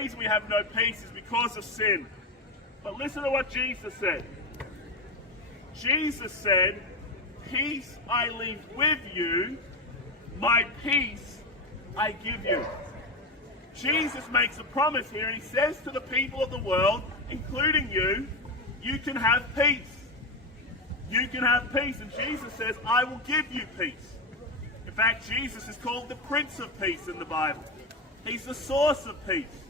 reason we have no peace is because of sin. But listen to what Jesus said. Jesus said, "Peace I leave with you, my peace I give you." Jesus makes a promise here, and he says to the people of the world, including you, you can have peace. You can have peace. And Jesus says, "I will give you peace." In fact, Jesus is called the Prince of Peace in the Bible. He's the source of peace.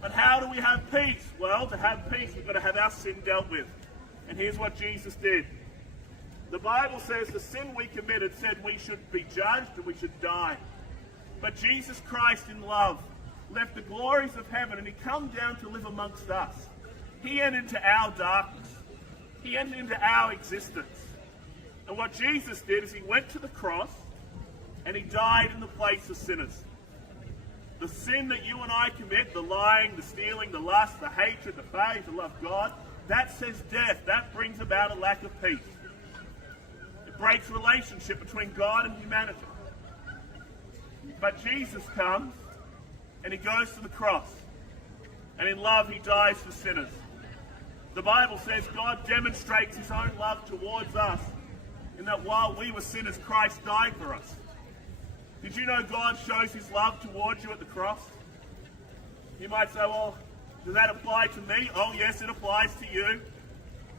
But how do we have peace? Well, to have peace, we've got to have our sin dealt with. And here's what Jesus did. The Bible says the sin we committed said we should be judged and we should die. But Jesus Christ in love left the glories of heaven and he come down to live amongst us. He entered into our darkness. He entered into our existence. And what Jesus did is he went to the cross and he died in the place of sinners. The sin that you and I commit, the lying, the stealing, the lust, the hatred, the failure to love God, that says death. That brings about a lack of peace. It breaks relationship between God and humanity. But Jesus comes and he goes to the cross. And in love he dies for sinners. The Bible says God demonstrates his own love towards us in that while we were sinners, Christ died for us. Did you know God shows his love towards you at the cross? You might say, well, does that apply to me? Oh yes, it applies to you.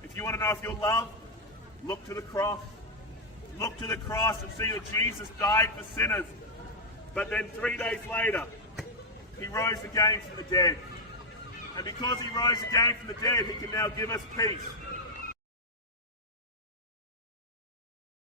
If you want to know if you're loved, look to the cross. Look to the cross and see that Jesus died for sinners. But then 3 days later, he rose again from the dead. And because he rose again from the dead, he can now give us peace.